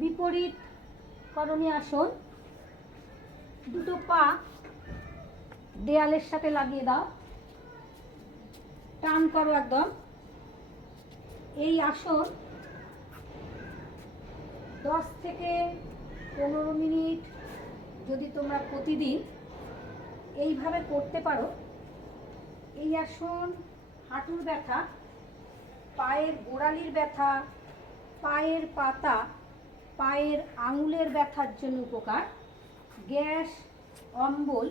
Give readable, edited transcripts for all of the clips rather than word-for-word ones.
বিপরীত করণী আসন। দুটো পা দেয়ালের সাথে লাগিয়ে দাও, টান করো একদম। এই আসন 10 থেকে 15 মিনিট যদি তোমরা প্রতিদিন এইভাবে করতে পারো, এই আসন হাঁটুর ব্যথা, পায়ের গোড়ালির ব্যথা, পায়ের পাতা, পায়ের আঙুলের ব্যথার জন্য উপকার, গ্যাস অম্বল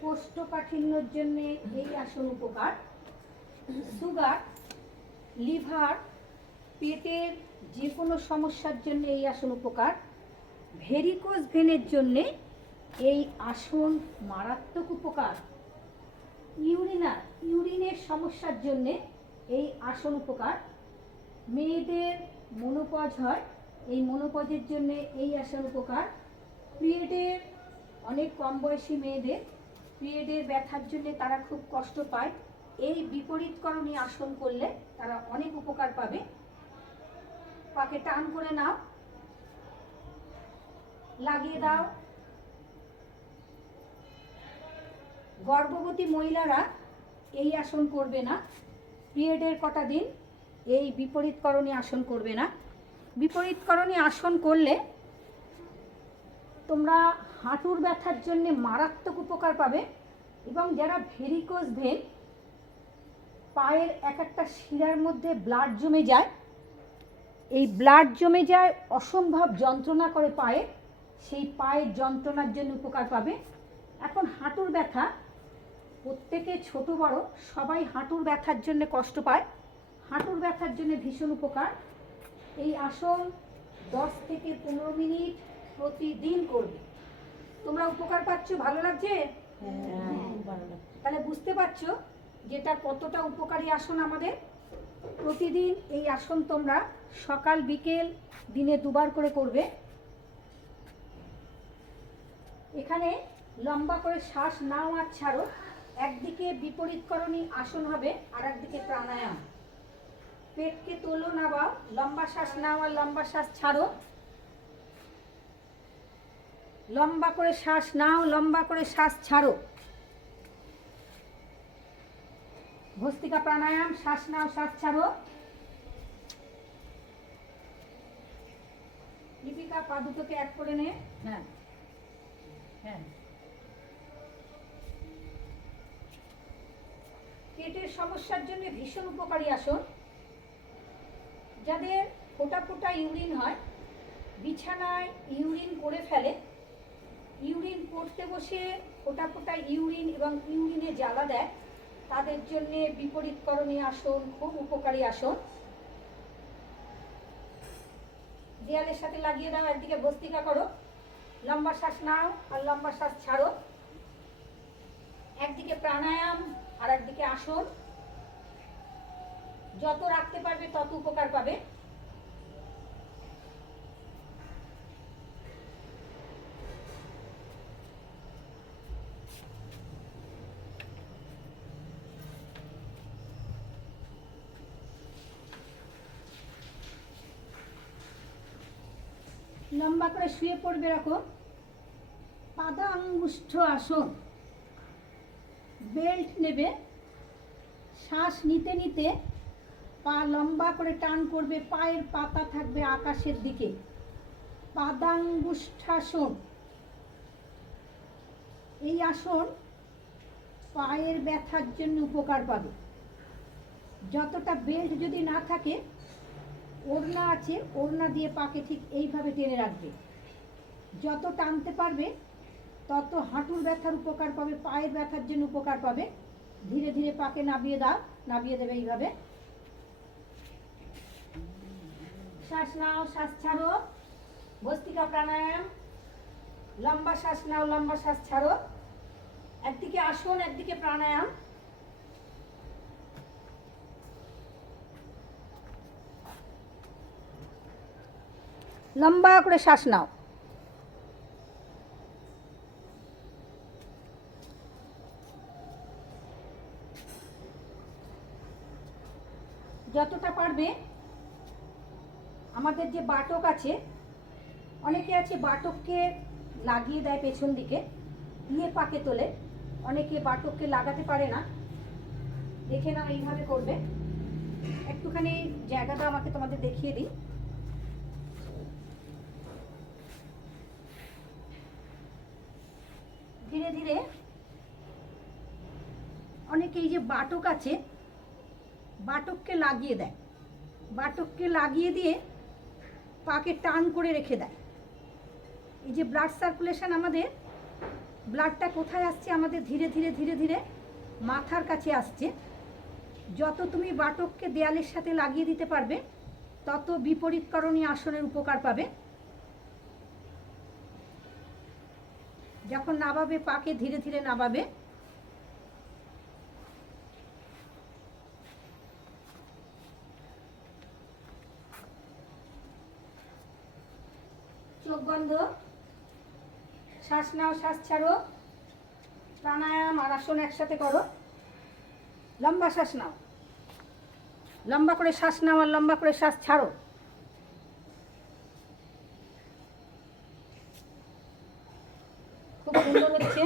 কোষ্ঠকাঠিন্যর জন্য এই আসন উপকার, সুগার লিভার পেটের যে কোনো সমস্যার জন্য এই আসন উপকার, ভেরিকোজ ভেনের জন্যে এই আসন মারাত্মক উপকার, ইউরিনের সমস্যার জন্যে এই আসন উপকার, মেয়েদের মনোপজ হয়, এই মনোপজের জন্য এই আসন উপকার, পিরিয়ডের অনেক কম বয়সী মেয়েদের পিরিয়ডের ব্যথার জন্য তারা খুব কষ্ট পায়, এই বিপরীতকরণী আসন করলে তারা অনেক উপকার পাবে। পাকে টান করে নাও, লাগিয়ে দাও। গর্ভবতী মহিলারা এই আসন করবে না, পিরিয়ডের কটা দিন এই বিপরীতকরণী আসন করবে না। বিপরীতকরণী আসন করলে তোমরা হাঁটুর ব্যথার জন্য মারাত্মক উপকার পাবে, এবং যারা ভেরিকোজ ভেন, পায়ের এক একটা শিরার মধ্যে ব্লাড জমে যায়, এই ব্লাড জমে যায় অসম্ভব যন্ত্রণা করে পায়ে, সেই পায়ের যন্ত্রণার জন্য উপকার পাবে। এখন হাঁটুর ব্যথা, প্রত্যেকে ছোট বড় সবাই হাঁটুর ব্যথার জন্য কষ্ট পায়, হাঁটুর ব্যথার জন্য ভীষণ উপকার। এই আসন 10 থেকে 15 মিনিট প্রতিদিন করবে। তোমরা উপকার পাচ্ছ? ভালো লাগছে? তাহলে বুঝতে পারছো যেটা কতটা উপকারী আসন আমাদের। প্রতিদিন এই আসন তোমরা সকাল বিকেল দিনে 2 বার করে করবে। এখানে লম্বা করে শ্বাস নাও আর ছাড়ো, একদিকে বিপরীতকরণী আসন হবে আর একদিকে প্রাণায়াম। পেটকে তোলো নামাও, লম্বা শ্বাস নাও আর লম্বা শ্বাস ছাড়ো, লম্বা করে শ্বাস নাও, লম্বা করে শ্বাস ছাড়ো। ভস্ত্রিকা প্রাণায়াম, শ্বাস নাও শ্বাস ছাড়ো। লিপিকা পা দুটোকে এক করে নে। হ্যাঁ হ্যাঁ। পেটের সমস্যার জন্য ভীষণ উপকারী আসন। যাদের ফোঁটা ফোঁটা ইউরিন হয়, বিছানায় ইউরিন করে ফেলে, ইউরিন পড়তে বসে ফোঁটা ফোঁটা ইউরিন এবং ইউরিনে জ্বালা দেয়, তাদের জন্য বিপরীতকরণী আসন খুব উপকারী আসন। দেয়ালের সাথে লাগিয়ে দাও, একদিকে ভস্ত্রিকা করো, লম্বা শ্বাস নাও আর লম্বা শ্বাস ছাড়ো। একদিকে প্রাণায়াম আর একদিকে আসন, যত রাখতে পারবে তত উপকার পাবে। লম্বা করে শুয়ে পড়বে এরকম। পাদাঙ্গুষ্ঠ আসন, বেল্ট নেবে, শ্বাস নিতে নিতে পা লম্বা করে টান করবে, পায়ের পাতা থাকবে আকাশের দিকে। পাদাঙ্গুষ্ঠাসন, এই আসন পায়ের ব্যথার জন্য উপকার পাবে। যতটা বেল্ট যদি না থাকে, ওড়না আছে, ওড়না দিয়ে পাকে ঠিক এইভাবে টেনে রাখবে। যত টানতে পারবে তত হাঁটুর ব্যথার উপকার পাবে, পায়ের ব্যথার জন্য উপকার পাবে। ধীরে ধীরে পাকে নামিয়ে দাও, নামিয়ে দেবে এইভাবে। শ্বাস নাও শ্বাস ছাড়ো, ভস্ত্রিকা প্রাণায়াম, লম্বা শ্বাস নাও লম্বা শ্বাস ছাড়ো। একদিকে আসন একদিকে প্রাণায়াম। লম্বা করে শ্বাস নাও। যতটা পারবে আমাদের যে বাটক আছে অনেকে আছে বাটককে লাগিয়ে দেয় পেছন দিকে, দিয়ে পাকে তোলে। অনেকে বাটককে লাগাতে পারে না, দেখে নাও এইভাবে করবে। একটুখানি জায়গাটা আমাকে তোমাদের দেখিয়ে দিই। ধীরে ধীরে অনেকে এই যে বাটক আছে, বাটককে লাগিয়ে দেয়, বাটককে লাগিয়ে দিয়ে পাকে টান করে রেখে দেয়। এই যে ব্লাড সার্কুলেশন, আমাদের ব্লাডটা কোথায় আসছে? আমাদের ধীরে ধীরে ধীরে ধীরে মাথার কাছে আসছে। যত তুমি বাটককে দেয়ালের সাথে লাগিয়ে দিতে পারবে, তত বিপরীতকরণী আসনের উপকার পাবে। যখন নাবাবে, পাকে ধীরে ধীরে নাবাবে। চোখ বন্ধ, শ্বাস নাও, শ্বাস ছাড়ো। প্রাণায়াম আর আসন একসাথে করো। লম্বা শ্বাস নাও, লম্বা করে শ্বাস নাও, আর লম্বা করে শ্বাস ছাড়ো। খুব সুন্দর হচ্ছে।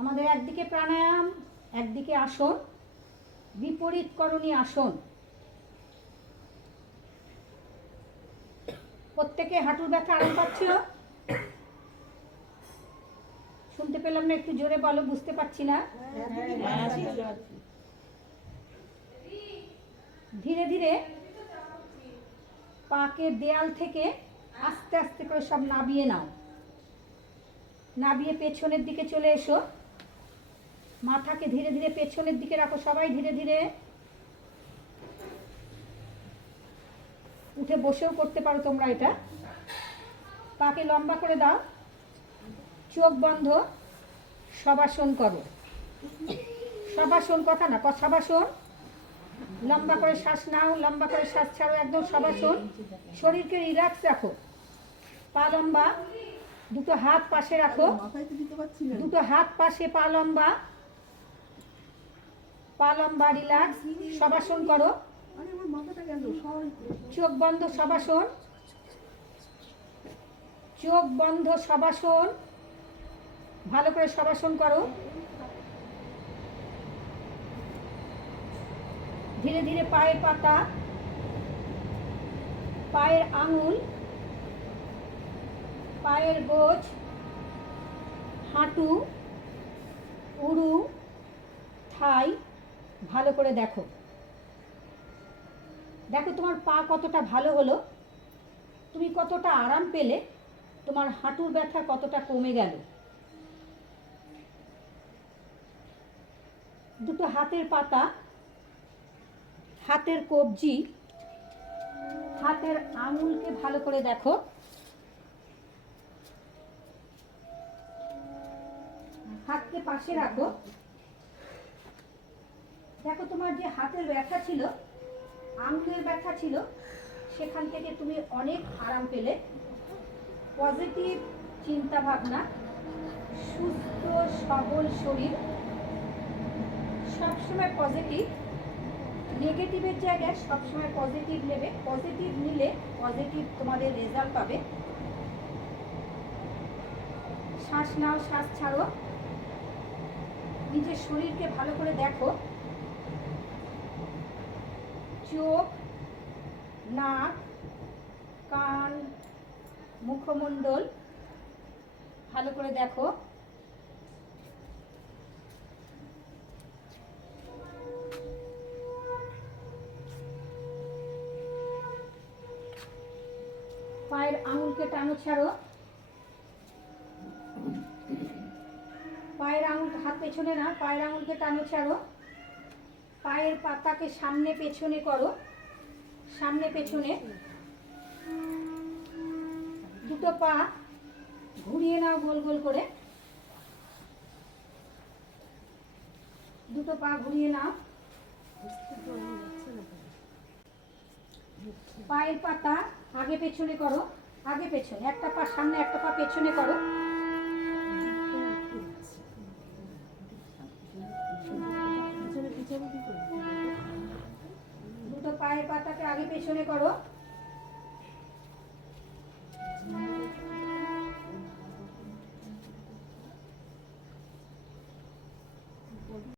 আমাদের একদিকে প্রাণায়াম, একদিকে আসন, বিপরীতকরণী আসন। প্রত্যেকে হাঁটুর ব্যথা আরাম পাচ্ছ? শুনতে পেলাম না, একটু জোরে বলো, বুঝতে পারছি না। ধীরে ধীরে পাকে দেয়াল থেকে আস্তে আস্তে করে সব নাবিয়ে নাও। নাবিয়ে পেছনের দিকে চলে এসো। মাথাকে ধীরে ধীরে পেছনের দিকে রাখো। সবাই ধীরে ধীরে উঠে বসেও করতে পারো তোমরা এটা। পাকে লম্বা করে দাও, চোখ বন্ধ, শবাসন করো। শবাসন, কথা না, শবাসন। লম্বা করে শ্বাস নাও, লম্বা করে শ্বাস ছাড়ো, একদম শবাসন। শরীরকে রিল্যাক্স রাখো। পা লম্বা, দুটো হাত পাশে রাখো, দুটো হাত পাশে, পা লম্বা, পা লম্বা, রিল্যাক্স। শবাসন করো, চোখ বন্ধ, শবাসন, চোখ বন্ধ, শবাসন। ভালো করে শবাসন করো। ধীরে ধীরে পায়ের পাতা, পায়ের আঙুল, পায়ের গোছ, হাঁটু, উরু, থাই ভালো করে দেখো। দেখো তোমার পা কতটা ভালো হলো, তুমি কতটা আরাম পেলে, তোমার হাঁটুর ব্যথা কতটা কমে গেল। দুটো হাতের পাতা, হাতের কবজি, হাতের আঙুলকে ভালো করে দেখো। হাতকে পাশে রাখো। দেখো তোমার যে হাতের ব্যথা ছিল, আঙুলের ব্যথা ছিল, সেখান থেকে তুমি অনেক আরাম পেলে। পজিটিভ চিন্তা ভাবনা, সুস্থ সবল শরীর, সবসময় পজিটিভ। নেগেটিভের জায়গায় সবসময় পজিটিভ নেবে। পজিটিভ নিলে পজিটিভ তোমাদের রেজাল্ট পাবে। শ্বাস নাও, শ্বাস ছাড়ো। নিজের শরীরকে ভালো করে দেখো। চোখ, নাক, কান, মুখমণ্ডল ভালো করে দেখো। পায়ের আঙুলকে টানো, ছাড়ো। পায়ের আঙুল, হাত পেছনে না, পায়ের আঙুলকে টানো, ছাড়ো। পায়ের পাতাকে সামনে পেছনে করো, সামনে পেছনে। দুটো পা ঘুরিয়ে নাও গোল গোল করে, দুটো পা ঘুরিয়ে নাও। পায়ের পাতা আগে পেছনে করো, আগে পেছনে, একটা পা সামনে, একটা পা পেছনে করো। পায়ের পাতাকে আগে পেছনে করো।